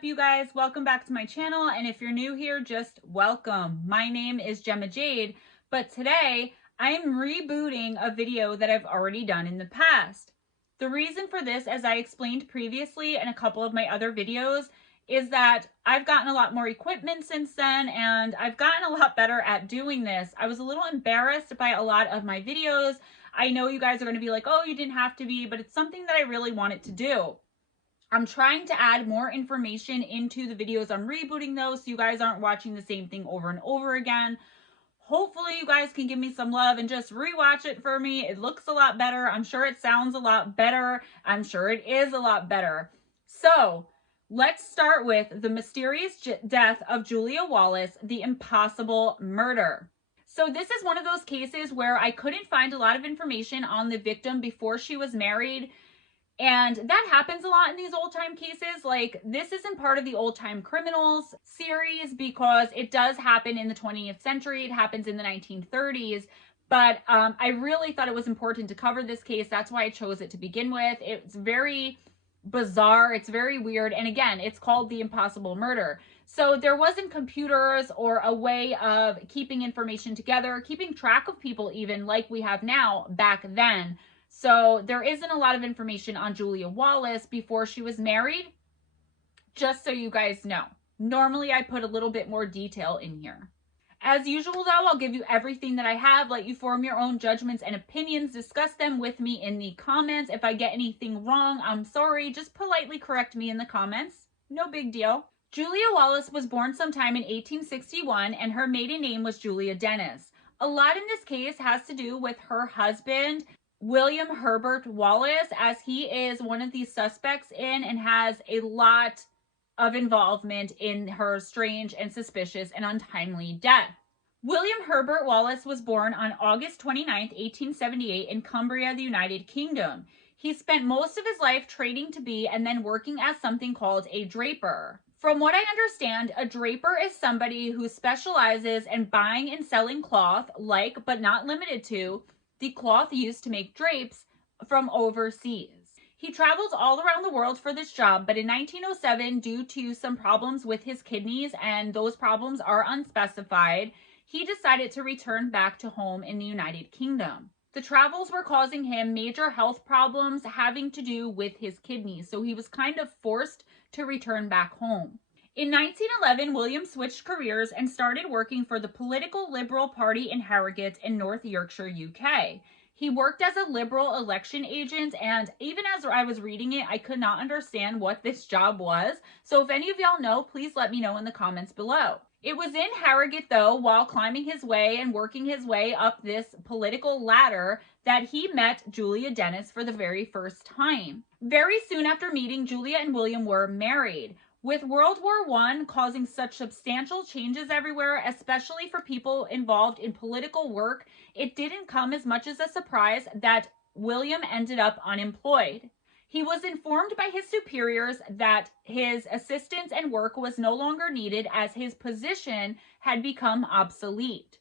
up, you guys? Welcome back to my channel, and if you're new here, just welcome. My name is Gemma Jade, but today I am rebooting a video that I've already done in the past. The reason for this, as I explained previously in a couple of my other videos, is that I've gotten a lot more equipment since then, and I've gotten a lot better at doing this. I was a little embarrassed by a lot of my videos. I know you guys are going to be like, oh, you didn't have to be, but it's something that I really wanted to do. I'm trying to add more information into the videos I'm rebooting though, so you guys aren't watching the same thing over and over again. Hopefully you guys can give me some love and just rewatch it for me. It looks a lot better. I'm sure it sounds a lot better. I'm sure it is a lot better. So let's start with the mysterious death of Julia Wallace, the impossible murder. So this is one of those cases where I couldn't find a lot of information on the victim before she was married. And that happens a lot in these old time cases. Like, this isn't part of the old time criminals series because it does happen in the 20th century. It happens in the 1930s. But I really thought it was important to cover this case. That's why I chose it to begin with. It's very bizarre. It's very weird. And again, it's called the impossible murder. So there wasn't computers or a way of keeping information together, keeping track of people even like we have now back then. So there isn't a lot of information on Julia Wallace before she was married, just so you guys know. Normally I put a little bit more detail in here. As usual though, I'll give you everything that I have, let you form your own judgments and opinions, discuss them with me in the comments. If I get anything wrong, I'm sorry, just politely correct me in the comments. No big deal. Julia Wallace was born sometime in 1861 and her maiden name was Julia Dennis. A lot in this case has to do with her husband, William Herbert Wallace, as he is one of these suspects in and has a lot of involvement in her strange and suspicious and untimely death. William Herbert Wallace was born on August 29, 1878 in Cumbria, the United Kingdom. He spent most of his life training to be and then working as something called a draper. From what I understand, a draper is somebody who specializes in buying and selling cloth, like but not limited to the cloth used to make drapes from overseas. He traveled all around the world for this job, but in 1907, due to some problems with his kidneys, and those problems are unspecified, he decided to return back to home in the United Kingdom. The travels were causing him major health problems having to do with his kidneys, so he was kind of forced to return back home. In 1911, William switched careers and started working for the political Liberal Party in Harrogate in North Yorkshire, UK. He worked as a Liberal election agent, and even as I was reading it, I could not understand what this job was. So if any of y'all know, please let me know in the comments below. It was in Harrogate, though, while climbing his way and working his way up this political ladder, that he met Julia Dennis for the very first time. Very soon after meeting, Julia and William were married. With World War I causing such substantial changes everywhere, especially for people involved in political work, it didn't come as much as a surprise that William ended up unemployed. He was informed by his superiors that his assistance and work was no longer needed as his position had become obsolete.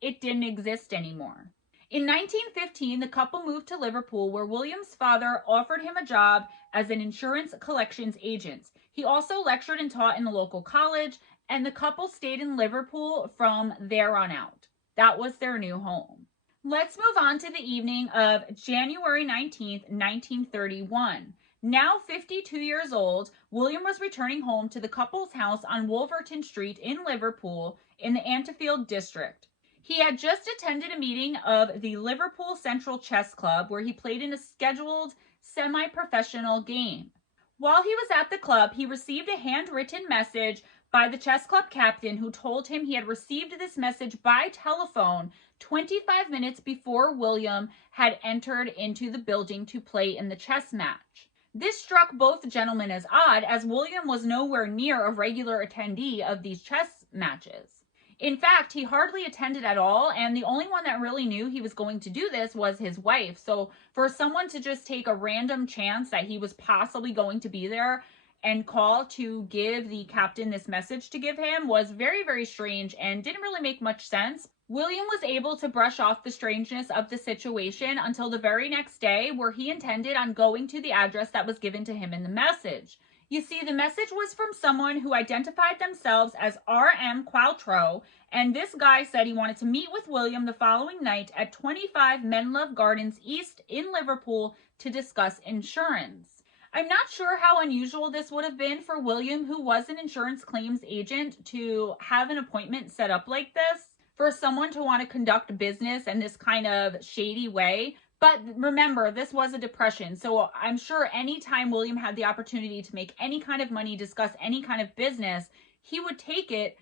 It didn't exist anymore. In 1915, the couple moved to Liverpool, where William's father offered him a job as an insurance collections agent. He also lectured and taught in the local college, and the couple stayed in Liverpool from there on out. That was their new home. Let's move on to the evening of January 19th, 1931. Now 52 years old, William was returning home to the couple's house on Wolverton Street in Liverpool in the Anfield district. He had just attended a meeting of the Liverpool Central Chess Club where he played in a scheduled semi-professional game. While he was at the club, he received a handwritten message by the chess club captain who told him he had received this message by telephone 25 minutes before William had entered into the building to play in the chess match. This struck both gentlemen as odd, as William was nowhere near a regular attendee of these chess matches. In fact, he hardly attended at all, and the only one that really knew he was going to do this was his wife. So for someone to just take a random chance that he was possibly going to be there and call to give the captain this message to give him was very, very strange and didn't really make much sense. William was able to brush off the strangeness of the situation until the very next day, where he intended on going to the address that was given to him in the message. You see, the message was from someone who identified themselves as R.M. Qualtrough, and this guy said he wanted to meet with William the following night at 25 Menlove Gardens East in Liverpool to discuss insurance. I'm not sure how unusual this would have been for William, who was an insurance claims agent, to have an appointment set up like this, for someone to want to conduct business in this kind of shady way. But remember, this was a depression, so I'm sure anytime William had the opportunity to make any kind of money, discuss any kind of business, he would take it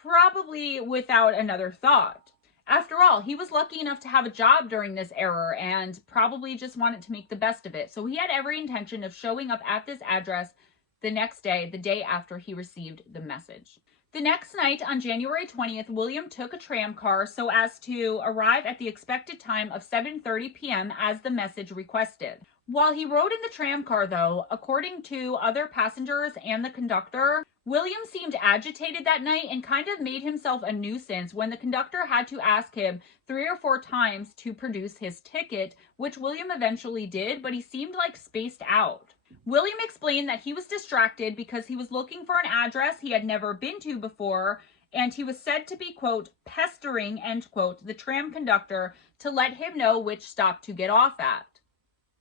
probably without another thought. After all, he was lucky enough to have a job during this era and probably just wanted to make the best of it. So he had every intention of showing up at this address the next day, the day after he received the message. The next night, on January 20th, William took a tram car so as to arrive at the expected time of 7:30 p.m. as the message requested. While he rode in the tram car, though, according to other passengers and the conductor, William seemed agitated that night and kind of made himself a nuisance when the conductor had to ask him 3 or 4 times to produce his ticket, which William eventually did, but he seemed like spaced out. William explained that he was distracted because he was looking for an address he had never been to before, and he was said to be, quote, pestering, end quote, the tram conductor to let him know which stop to get off at.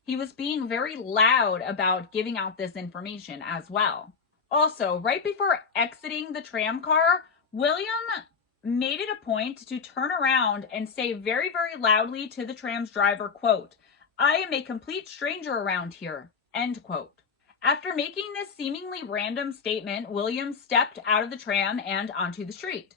He was being very loud about giving out this information as well. Also, right before exiting the tram car, William made it a point to turn around and say very, very loudly to the tram's driver, quote, "I am a complete stranger around here," end quote. After making this seemingly random statement, William stepped out of the tram and onto the street.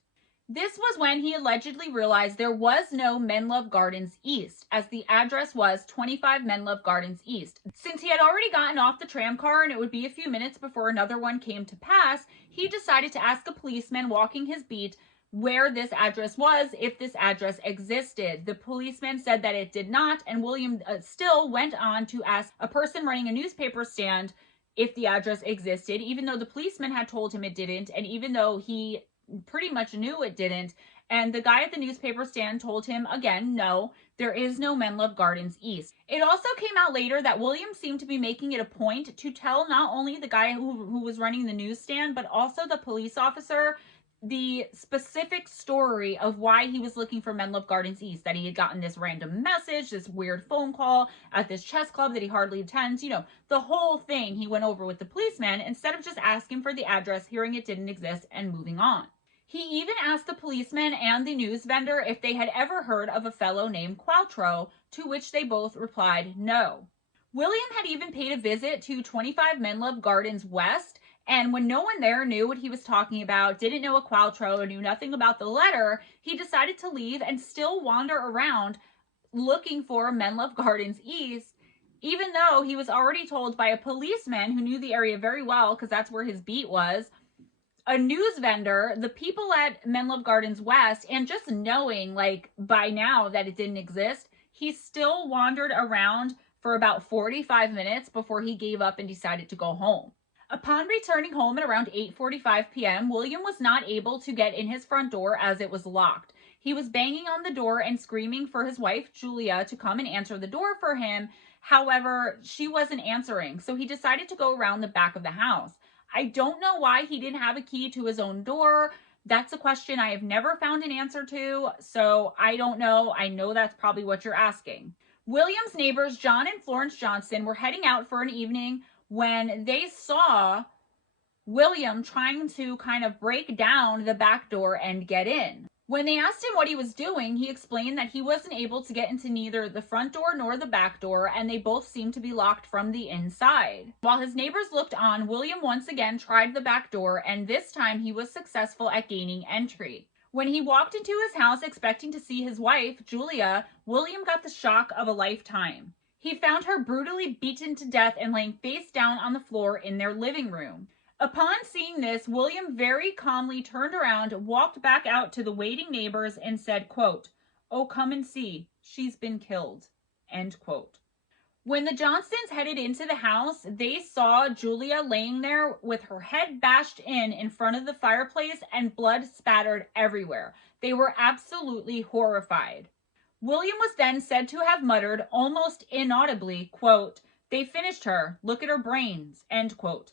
This was when he allegedly realized there was no Menlove Gardens East, as the address was 25 Menlove Gardens East. Since he had already gotten off the tram car and it would be a few minutes before another one came to pass, he decided to ask a policeman walking his beat where this address was, if this address existed. The policeman said that it did not, and William still went on to ask a person running a newspaper stand if the address existed, even though the policeman had told him it didn't, and even though he pretty much knew it didn't. And the guy at the newspaper stand told him again, no, there is no Menlove Gardens East. It also came out later that William seemed to be making it a point to tell not only the guy who was running the newsstand, but also the police officer the specific story of why he was looking for Menlove Gardens East, that he had gotten this random message, this weird phone call at this chess club that he hardly attends, the whole thing he went over with the policeman instead of just asking for the address, hearing it didn't exist, and moving on. He even asked the policeman and the news vendor if they had ever heard of a fellow named Qualtrough, to which they both replied no. William had even paid a visit to 25 Menlove Gardens West, and when no one there knew what he was talking about, didn't know a Qualtrough, knew nothing about the letter, he decided to leave and still wander around looking for Menlove Gardens East, even though he was already told by a policeman who knew the area very well, because that's where his beat was, a news vendor, the people at Menlove Gardens West, and just knowing by now that it didn't exist, he still wandered around for about 45 minutes before he gave up and decided to go home. Upon returning home at around 8:45 p.m., William was not able to get in his front door as it was locked. He was banging on the door and screaming for his wife, Julia, to come and answer the door for him. However, she wasn't answering, so he decided to go around the back of the house. I don't know why he didn't have a key to his own door. That's a question I have never found an answer to, so I don't know. I know that's probably what you're asking. William's neighbors, John and Florence Johnson, were heading out for an evening when they saw William trying to kind of break down the back door and get in. When they asked him what he was doing, he explained that he wasn't able to get into neither the front door nor the back door, and they both seemed to be locked from the inside. While his neighbors looked on, William once again tried the back door, and this time he was successful at gaining entry. When he walked into his house expecting to see his wife, Julia, William got the shock of a lifetime. He found her brutally beaten to death and laying face down on the floor in their living room. Upon seeing this, William very calmly turned around, walked back out to the waiting neighbors and said, quote, "Oh, come and see, she's been killed," end quote. When the Johnsons headed into the house, they saw Julia laying there with her head bashed in front of the fireplace and blood spattered everywhere. They were absolutely horrified. William was then said to have muttered almost inaudibly, quote, "They finished her. Look at her brains," end quote.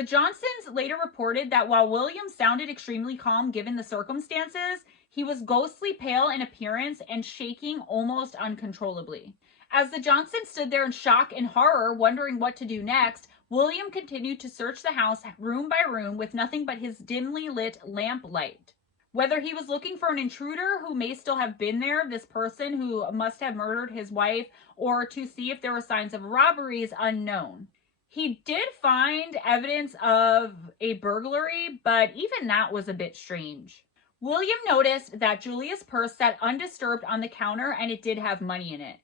The Johnsons later reported that while William sounded extremely calm given the circumstances, he was ghostly pale in appearance and shaking almost uncontrollably. As the Johnsons stood there in shock and horror, wondering what to do next, William continued to search the house room by room with nothing but his dimly lit lamp light. Whether he was looking for an intruder who may still have been there, this person who must have murdered his wife, or to see if there were signs of robbery is unknown. He did find evidence of a burglary, but even that was a bit strange. William noticed that Julia's purse sat undisturbed on the counter and it did have money in it.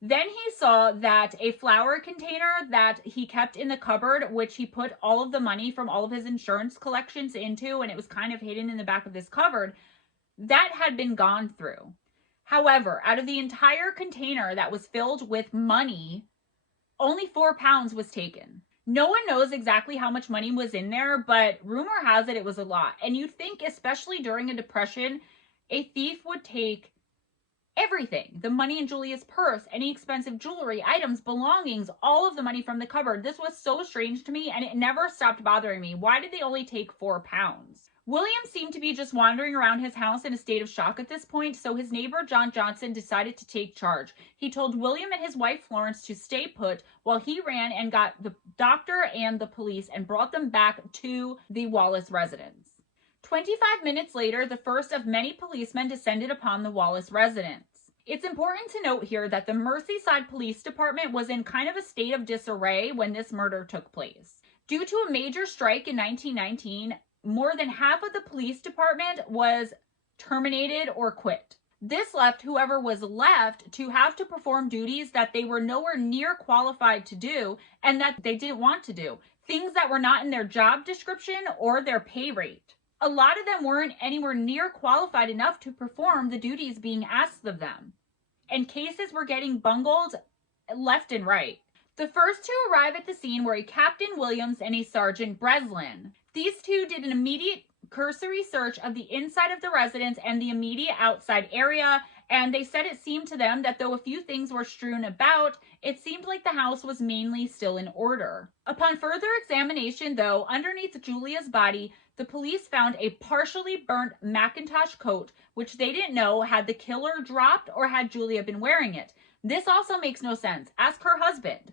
Then he saw that a flour container that he kept in the cupboard, which he put all of the money from all of his insurance collections into, and it was kind of hidden in the back of this cupboard, that had been gone through. However, out of the entire container that was filled with money, only 4 pounds was taken. No one knows exactly how much money was in there, but rumor has it was a lot. And you'd think, especially during a depression, a thief would take everything. The money in Julia's purse, any expensive jewelry, items, belongings, all of the money from the cupboard. This was so strange to me, and it never stopped bothering me. Why did they only take 4 pounds? William seemed to be just wandering around his house in a state of shock at this point, so his neighbor John Johnson decided to take charge. He told William and his wife Florence to stay put while he ran and got the doctor and the police and brought them back to the Wallace residence. 25 minutes later, the first of many policemen descended upon the Wallace residence. It's important to note here that the Merseyside Police Department was in kind of a state of disarray when this murder took place. Due to a major strike in 1919, more than half of the police department was terminated or quit. This left whoever was left to have to perform duties that they were nowhere near qualified to do and that they didn't want to do. Things that were not in their job description or their pay rate. A lot of them weren't anywhere near qualified enough to perform the duties being asked of them. And cases were getting bungled left and right. The first to arrive at the scene were a Captain Williams and a Sergeant Breslin. These two did an immediate cursory search of the inside of the residence and the immediate outside area, and they said it seemed to them that though a few things were strewn about, it seemed like the house was mainly still in order. Upon further examination, though, underneath Julia's body, the police found a partially burnt Macintosh coat, which they didn't know had the killer dropped or had Julia been wearing it. This also makes no sense. Ask her husband.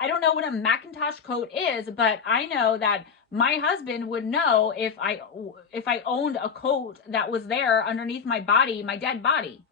I don't know what a Macintosh coat is, but I know that my husband would know if I owned a coat that was there underneath my body, my dead body.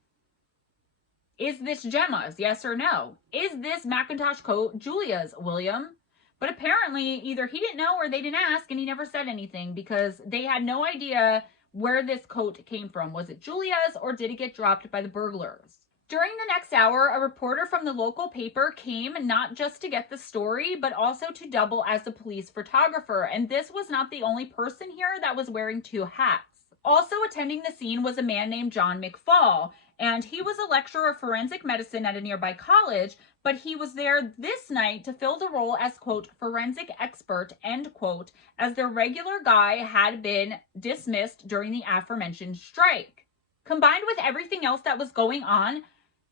Is this Gemma's? Yes or no? Is this Macintosh coat Julia's, William? But apparently either he didn't know or they didn't ask, and he never said anything because they had no idea where this coat came from. Was it Julia's or did it get dropped by the burglars? During the next hour, a reporter from the local paper came not just to get the story, but also to double as the police photographer. And this was not the only person here that was wearing 2 hats. Also attending the scene was a man named John McFall, and he was a lecturer of forensic medicine at a nearby college, but he was there this night to fill the role as, quote, forensic expert, end quote, as their regular guy had been dismissed during the aforementioned strike. Combined with everything else that was going on,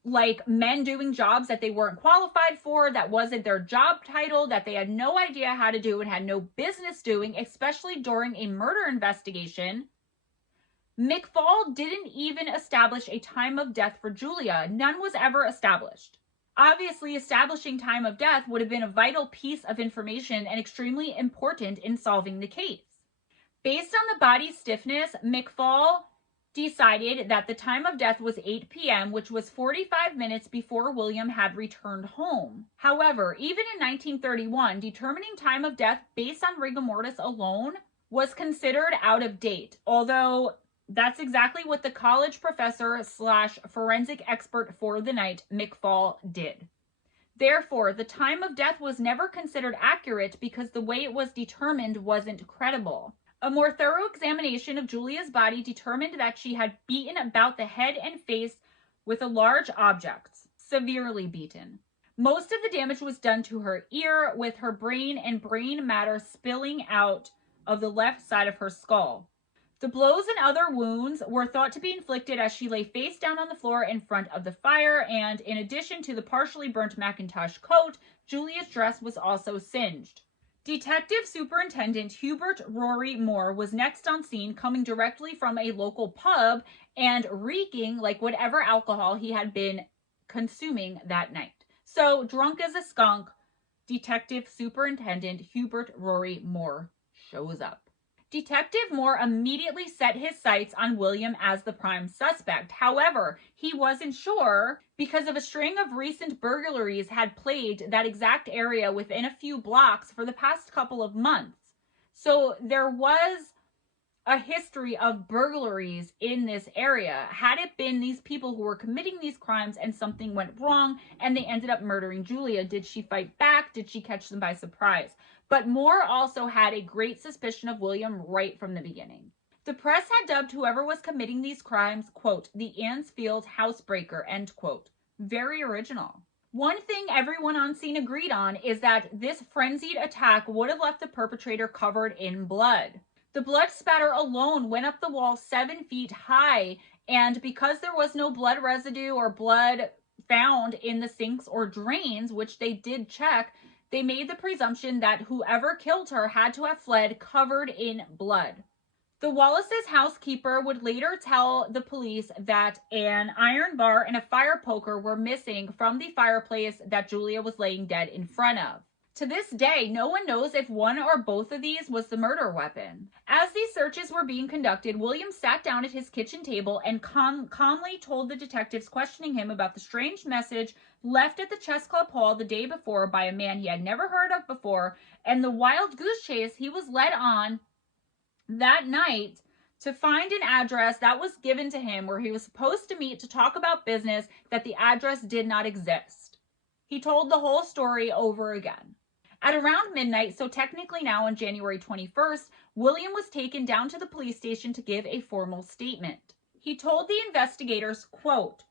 like men doing jobs that they weren't qualified for, that wasn't their job title, that they had no idea how to do and had no business doing, especially during a murder investigation, McFall didn't even establish a time of death for Julia. None was ever established. Obviously, establishing time of death would have been a vital piece of information and extremely important in solving the case. Based on the body's stiffness, McFall decided that the time of death was 8 p.m., which was 45 minutes before William had returned home. However, even in 1931, determining time of death based on rigor mortis alone was considered out of date, although that's exactly what the college professor / forensic expert for the night, McFall, did. Therefore, the time of death was never considered accurate because the way it was determined wasn't credible. A more thorough examination of Julia's body determined that she had beaten about the head and face with a large object, severely beaten. Most of the damage was done to her ear, with her brain and brain matter spilling out of the left side of her skull. The blows and other wounds were thought to be inflicted as she lay face down on the floor in front of the fire, and in addition to the partially burnt Macintosh coat, Julia's dress was also singed. Detective Superintendent Hubert Rory Moore was next on scene, coming directly from a local pub and reeking like whatever alcohol he had been consuming that night. So, drunk as a skunk, Detective Superintendent Hubert Rory Moore shows up. Detective Moore immediately set his sights on William as the prime suspect. However, he wasn't sure because of a string of recent burglaries had plagued that exact area within a few blocks for the past couple of months. So there was a history of burglaries in this area. Had it been these people who were committing these crimes and something went wrong and they ended up murdering Julia, did she fight back? Did she catch them by surprise? But Moore also had a great suspicion of William right from the beginning. The press had dubbed whoever was committing these crimes, quote, the Ansfield housebreaker, end quote. Very original. One thing everyone on scene agreed on is that this frenzied attack would have left the perpetrator covered in blood. The blood spatter alone went up the wall 7 feet high, and because there was no blood residue or blood found in the sinks or drains, which they did check, they made the presumption that whoever killed her had to have fled covered in blood. The Wallace's housekeeper would later tell the police that an iron bar and a fire poker were missing from the fireplace that Julia was laying dead in front of. To this day, no one knows if one or both of these was the murder weapon. As these searches were being conducted, William sat down at his kitchen table and calmly told the detectives questioning him about the strange message left at the chess club hall the day before by a man he had never heard of before, and the wild goose chase he was led on that night to find an address that was given to him where he was supposed to meet to talk about business, that the address did not exist. He told the whole story over again. At around midnight, so technically now on January 21st, William was taken down to the police station to give a formal statement. He told the investigators, quote,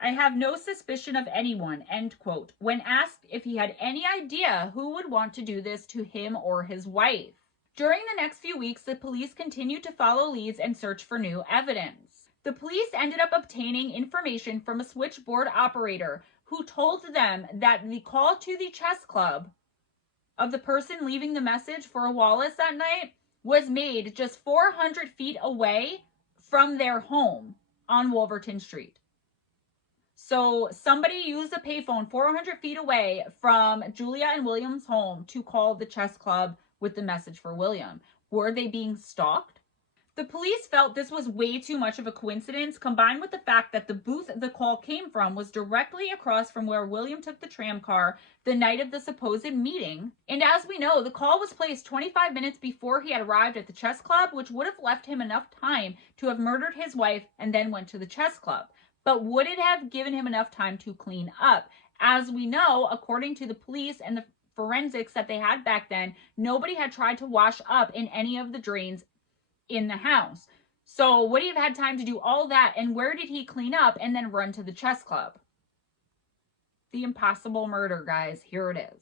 I have no suspicion of anyone, end quote, when asked if he had any idea who would want to do this to him or his wife. During the next few weeks, the police continued to follow leads and search for new evidence. The police ended up obtaining information from a switchboard operator who told them that the call to the chess club of the person leaving the message for Wallace that night was made just 400 feet away from their home on Wolverton Street. So somebody used a payphone 400 feet away from Julia and William's home to call the chess club with the message for William. Were they being stalked? The police felt this was way too much of a coincidence, combined with the fact that the booth the call came from was directly across from where William took the tram car the night of the supposed meeting. And as we know, the call was placed 25 minutes before he had arrived at the chess club, which would have left him enough time to have murdered his wife and then went to the chess club. But would it have given him enough time to clean up? As we know, according to the police and the forensics that they had back then, nobody had tried to wash up in any of the drains in the house. So would he have had time to do all that? And where did he clean up and then run to the chess club? The impossible murder, guys. Here it is.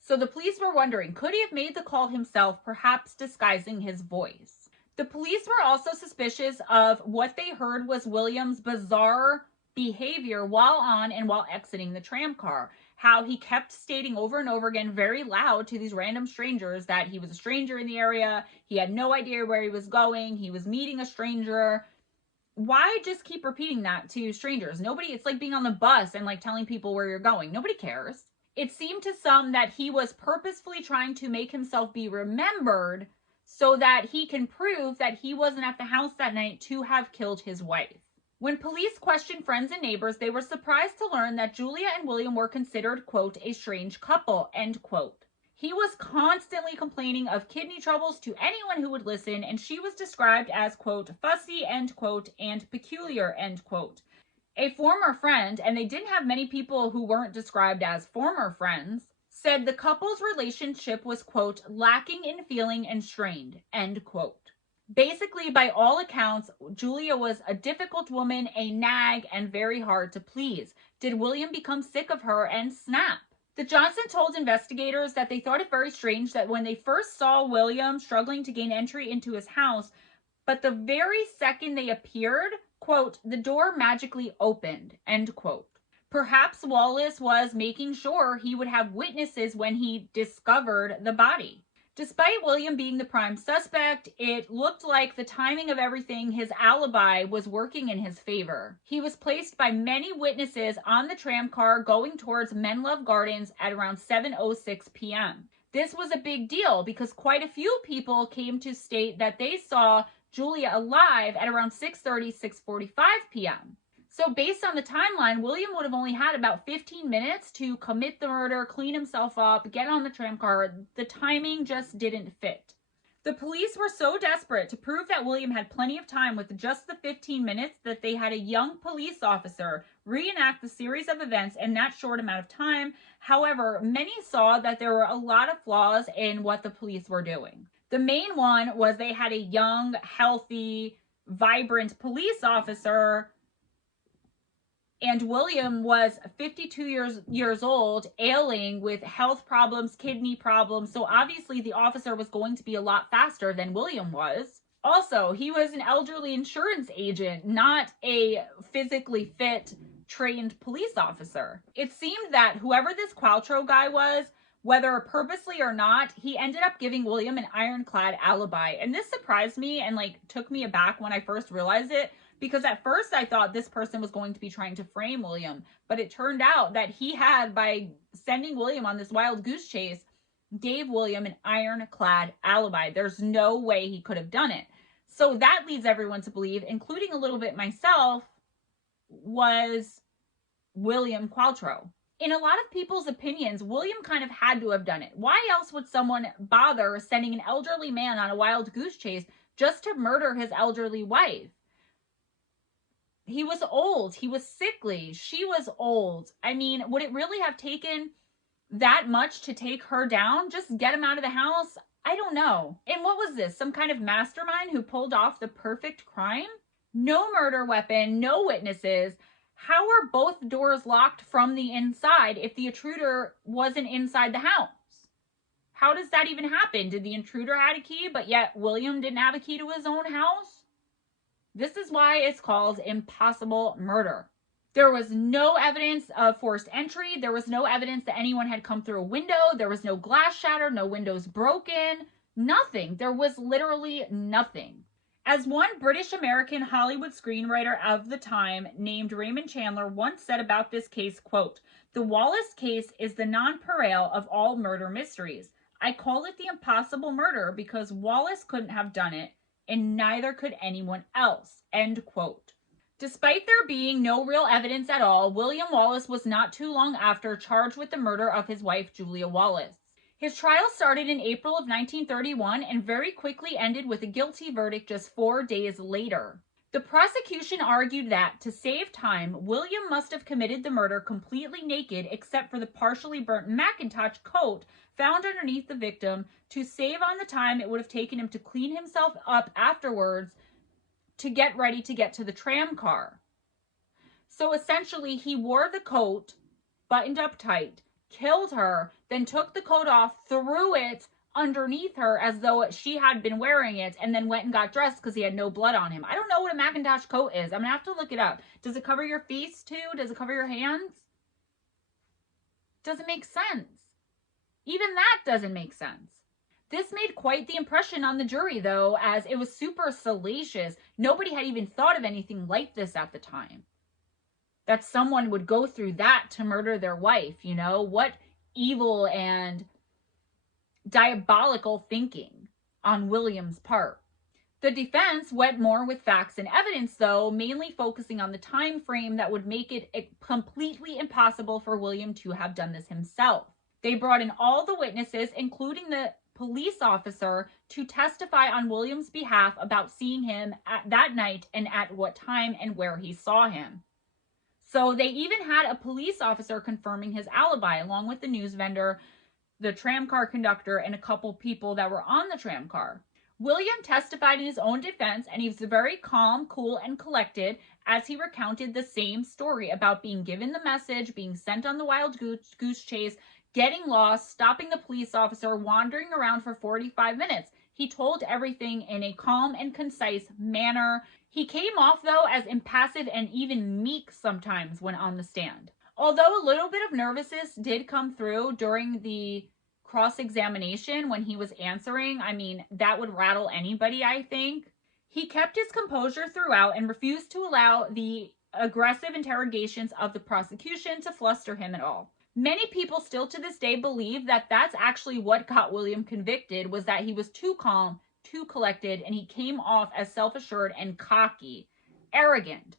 So the police were wondering, could he have made the call himself, perhaps disguising his voice? The police were also suspicious of what they heard was William's bizarre behavior while on and while exiting the tram car. How he kept stating over and over again very loud to these random strangers that he was a stranger in the area, he had no idea where he was going, he was meeting a stranger. Why just keep repeating that to strangers? Nobody, it's like being on the bus and like telling people where you're going. Nobody cares. It seemed to some that he was purposefully trying to make himself be remembered so that he can prove that he wasn't at the house that night to have killed his wife. When police questioned friends and neighbors, they were surprised to learn that Julia and William were considered, quote, a strange couple, end quote. He was constantly complaining of kidney troubles to anyone who would listen, and she was described as, quote, fussy, end quote, and peculiar, end quote. A former friend, and they didn't have many people who weren't described as former friends, said the couple's relationship was, quote, lacking in feeling and strained, end quote. Basically, by all accounts, Julia was a difficult woman, a nag, and very hard to please. Did William become sick of her and snap? The Johnson told investigators that they thought it very strange that when they first saw William struggling to gain entry into his house, but the very second they appeared, quote, the door magically opened, end quote. Perhaps Wallace was making sure he would have witnesses when he discovered the body. Despite William being the prime suspect, it looked like the timing of everything, his alibi, was working in his favor. He was placed by many witnesses on the tram car going towards Menlove Gardens at around 7:06 p.m. This was a big deal because quite a few people came to state that they saw Julia alive at around 6:30, 6:45 p.m. So based on the timeline, William would have only had about 15 minutes to commit the murder, clean himself up, get on the tram car. The timing just didn't fit. The police were so desperate to prove that William had plenty of time with just the 15 minutes that they had a young police officer reenact the series of events in that short amount of time. However, many saw that there were a lot of flaws in what the police were doing. The main one was they had a young, healthy, vibrant police officer, and William was 52 years old, ailing with health problems, kidney problems. So obviously the officer was going to be a lot faster than William was. Also, he was an elderly insurance agent, not a physically fit, trained police officer. It seemed that whoever this Qualtrough guy was, whether purposely or not, he ended up giving William an ironclad alibi. And this surprised me and took me aback when I first realized it. Because at first I thought this person was going to be trying to frame William, but it turned out that he had, by sending William on this wild goose chase, gave William an ironclad alibi. There's no way he could have done it. So that leads everyone to believe, including a little bit myself, was William Qualtrough. In a lot of people's opinions, William kind of had to have done it. Why else would someone bother sending an elderly man on a wild goose chase just to murder his elderly wife? He was old. He was sickly. She was old. I mean, would it really have taken that much to take her down? Just get him out of the house? I don't know. And what was this? Some kind of mastermind who pulled off the perfect crime? No murder weapon, no witnesses. How are both doors locked from the inside if the intruder wasn't inside the house? How does that even happen? Did the intruder have a key, but yet William didn't have a key to his own house? This is why it's called impossible murder. There was no evidence of forced entry. There was no evidence that anyone had come through a window. There was no glass shattered, no windows broken, nothing. There was literally nothing. As one British-American Hollywood screenwriter of the time named Raymond Chandler once said about this case, quote, "The Wallace case is the nonpareil of all murder mysteries. I call it the impossible murder because Wallace couldn't have done it, and neither could anyone else," end quote. Despite there being no real evidence at all, William Wallace was not too long after charged with the murder of his wife, Julia Wallace. His trial started in April of 1931 and very quickly ended with a guilty verdict just 4 days later. The prosecution argued that, to save time, William must have committed the murder completely naked except for the partially burnt Macintosh coat found underneath the victim to save on the time it would have taken him to clean himself up afterwards to get ready to get to the tram car. So essentially, he wore the coat, buttoned up tight, killed her, then took the coat off, threw it underneath her as though she had been wearing it, and then went and got dressed because he had no blood on him. I don't know what a Macintosh coat is. I'm going to have to look it up. Does it cover your face too? Does it cover your hands? Doesn't make sense. Even that doesn't make sense. This made quite the impression on the jury, though, as it was super salacious. Nobody had even thought of anything like this at the time. That someone would go through that to murder their wife, you know? What evil and diabolical thinking on William's part. The defense went more with facts and evidence, though, mainly focusing on the time frame that would make it completely impossible for William to have done this himself. They brought in all the witnesses, including the police officer, to testify on William's behalf about seeing him that night and at what time and where he saw him. So they even had a police officer confirming his alibi, along with the news vendor, the tram car conductor, and a couple people that were on the tram car. William testified in his own defense, and he was very calm, cool, and collected as he recounted the same story about being given the message, being sent on the wild goose chase, getting lost, stopping the police officer, wandering around for 45 minutes. He told everything in a calm and concise manner. He came off, though, as impassive and even meek sometimes when on the stand. Although a little bit of nervousness did come through during the cross-examination when he was answering, I mean, that would rattle anybody, I think. He kept his composure throughout and refused to allow the aggressive interrogations of the prosecution to fluster him at all. Many people still to this day believe that that's actually what got William convicted, was that he was too calm, too collected, and he came off as self-assured and cocky, arrogant.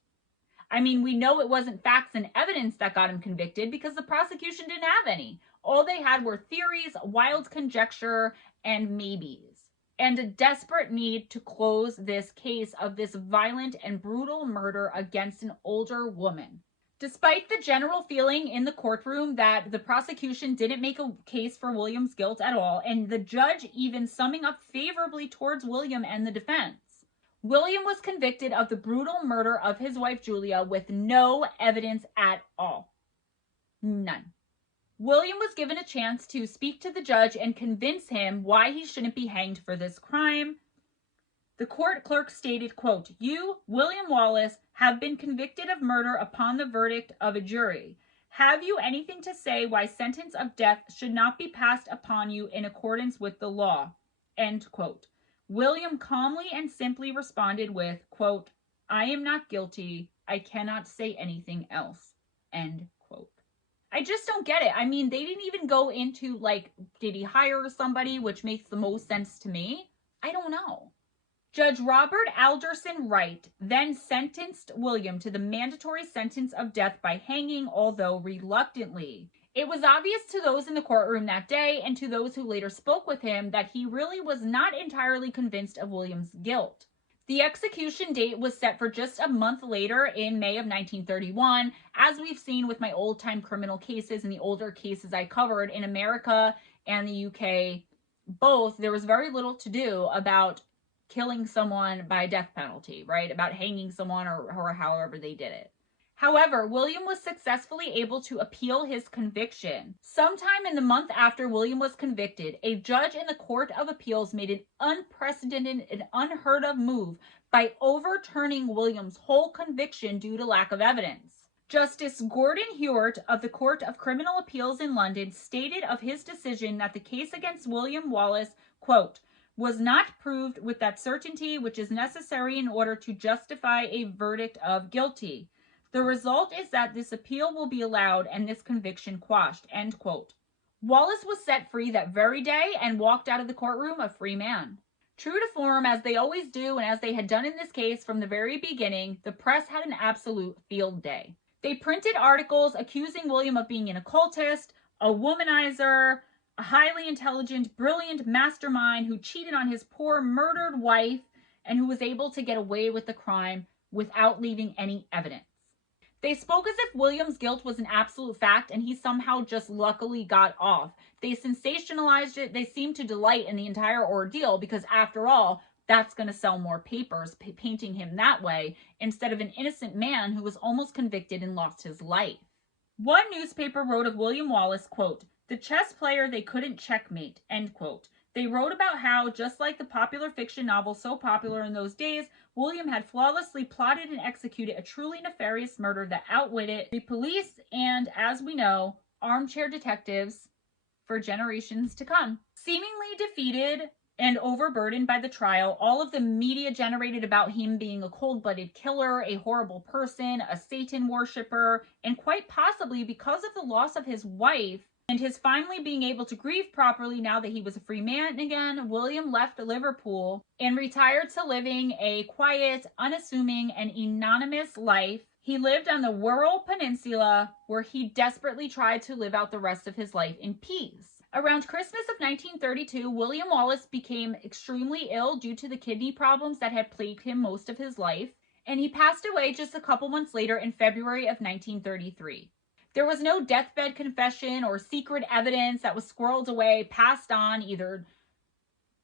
I mean, we know it wasn't facts and evidence that got him convicted because the prosecution didn't have any. All they had were theories, wild conjecture, and maybes, and a desperate need to close this case of this violent and brutal murder against an older woman. Despite the general feeling in the courtroom that the prosecution didn't make a case for William's guilt at all, and the judge even summing up favorably towards William and the defense, William was convicted of the brutal murder of his wife Julia with no evidence at all. None. William was given a chance to speak to the judge and convince him why he shouldn't be hanged for this crime. The court clerk stated, quote, "You, William Wallace, have been convicted of murder upon the verdict of a jury. Have you anything to say why sentence of death should not be passed upon you in accordance with the law?" End quote. William calmly and simply responded with, quote, "I am not guilty. I cannot say anything else." End quote. I just don't get it. I mean, they didn't even go into, like, did he hire somebody, which makes the most sense to me? I don't know. Judge Robert Alderson Wright then sentenced William to the mandatory sentence of death by hanging, although reluctantly. It was obvious to those in the courtroom that day and to those who later spoke with him that he really was not entirely convinced of William's guilt. The execution date was set for just a month later in May of 1931. As we've seen with my old-time criminal cases and the older cases I covered in America and the UK, both, there was very little to do about killing someone by death penalty, right? About hanging someone or however they did it. However, William was successfully able to appeal his conviction. Sometime in the month after William was convicted, a judge in the Court of Appeals made an unprecedented and unheard of move by overturning William's whole conviction due to lack of evidence. Justice Gordon Hewitt of the Court of Criminal Appeals in London stated of his decision that the case against William Wallace, quote, "was not proved with that certainty which is necessary in order to justify a verdict of guilty. The result is that this appeal will be allowed and this conviction quashed." End quote. Wallace was set free that very day and walked out of the courtroom a free man. True to form, as they always do and as they had done in this case from the very beginning, the press had an absolute field day. They printed articles accusing William of being an occultist, a womanizer, a highly intelligent, brilliant mastermind who cheated on his poor murdered wife and who was able to get away with the crime without leaving any evidence. They spoke as if William's guilt was an absolute fact and he somehow just luckily got off. They sensationalized it. They seemed to delight in the entire ordeal because, after all, that's going to sell more papers, painting him that way, instead of an innocent man who was almost convicted and lost his life. One newspaper wrote of William Wallace, quote, "the chess player they couldn't checkmate," end quote. They wrote about how, just like the popular fiction novel so popular in those days, William had flawlessly plotted and executed a truly nefarious murder that outwitted the police and, as we know, armchair detectives for generations to come. Seemingly defeated and overburdened by the trial, all of the media generated about him being a cold-blooded killer, a horrible person, a Satan worshiper, and quite possibly because of the loss of his wife and his finally being able to grieve properly now that he was a free man again, William left Liverpool and retired to living a quiet, unassuming, and anonymous life. He lived on the Wirral Peninsula, where he desperately tried to live out the rest of his life in peace. Around Christmas of 1932, William Wallace became extremely ill due to the kidney problems that had plagued him most of his life, and he passed away just a couple months later in February of 1933. There was no deathbed confession or secret evidence that was squirreled away, passed on either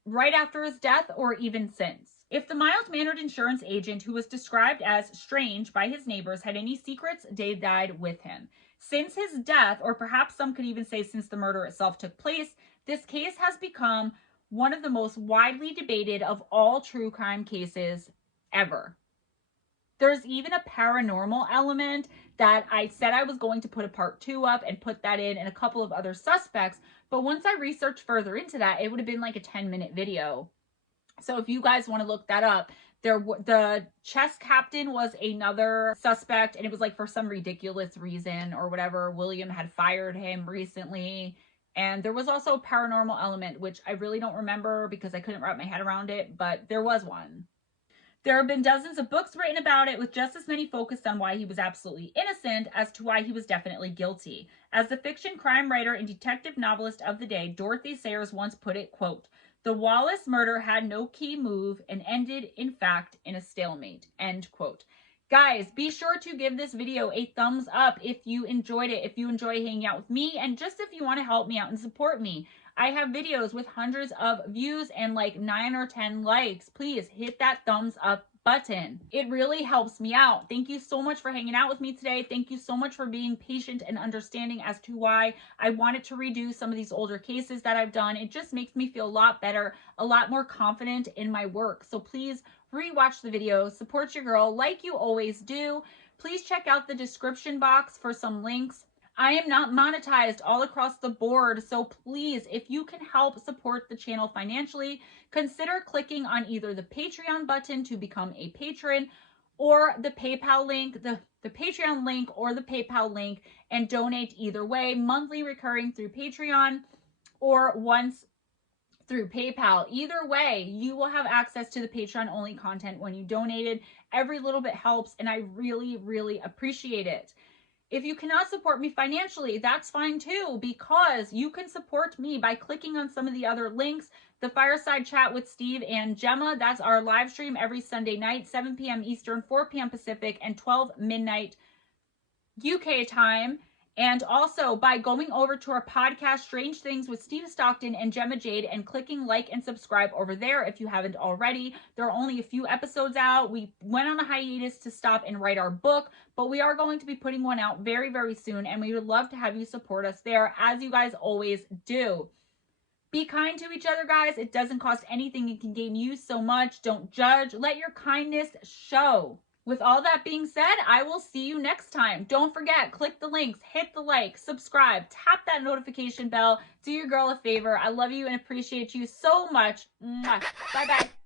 right after his death or even since. If the mild-mannered insurance agent who was described as strange by his neighbors had any secrets, they died with him. Since his death, or perhaps some could even say since the murder itself took place, this case has become one of the most widely debated of all true crime cases ever. There's even a paranormal element that I said I was going to put a part 2 up and put that in and a couple of other suspects, But once I researched further into that, it would have been like a 10-minute video. So if you guys want to look that up, the chess captain was another suspect, and it was like for some ridiculous reason or whatever. William had fired him recently. And there was also a paranormal element, which I really don't remember because I couldn't wrap my head around it, but there was one. There have been dozens of books written about it, with just as many focused on why he was absolutely innocent as to why he was definitely guilty. As the fiction crime writer and detective novelist of the day, Dorothy Sayers once put it, quote, "The Wallace murder had no key move and ended, in fact, in a stalemate," end quote. Guys, be sure to give this video a thumbs up if you enjoyed it, if you enjoy hanging out with me, and just if you want to help me out and support me. I have videos with hundreds of views and like 9 or 10 likes. Please hit that thumbs up button. It really helps me out. Thank you so much for hanging out with me today. Thank you so much for being patient and understanding as to why I wanted to redo some of these older cases that I've done. It just makes me feel a lot better, a lot more confident in my work. So please rewatch the video, support your girl like you always do. Please check out the description box for some links. I am not monetized all across the board, so please, if you can help support the channel financially, consider clicking on either the Patreon button to become a patron or the PayPal link, the Patreon link or the PayPal link, and donate either way, monthly recurring through Patreon or once through PayPal. Either way, you will have access to the Patreon only content when you donated. Every little bit helps, and I really, really appreciate it. If you cannot support me financially, that's fine too, because you can support me by clicking on some of the other links. The Fireside Chat with Steve and Gemma, that's our live stream every Sunday night, 7 p.m. Eastern, 4 p.m. Pacific, and 12 midnight UK time. And also by going over to our podcast, Strange Things with Steve Stockton and Gemma Jade, and clicking like and subscribe over there if you haven't already. There are only a few episodes out. We went on a hiatus to stop and write our book, but we are going to be putting one out very, very soon, and we would love to have you support us there, as you guys always do. Be kind to each other, guys. It doesn't cost anything. It can gain you so much. Don't judge. Let your kindness show. With all that being said, I will see you next time. Don't forget, click the links, hit the like, subscribe, tap that notification bell. Do your girl a favor. I love you and appreciate you so much. Bye-bye.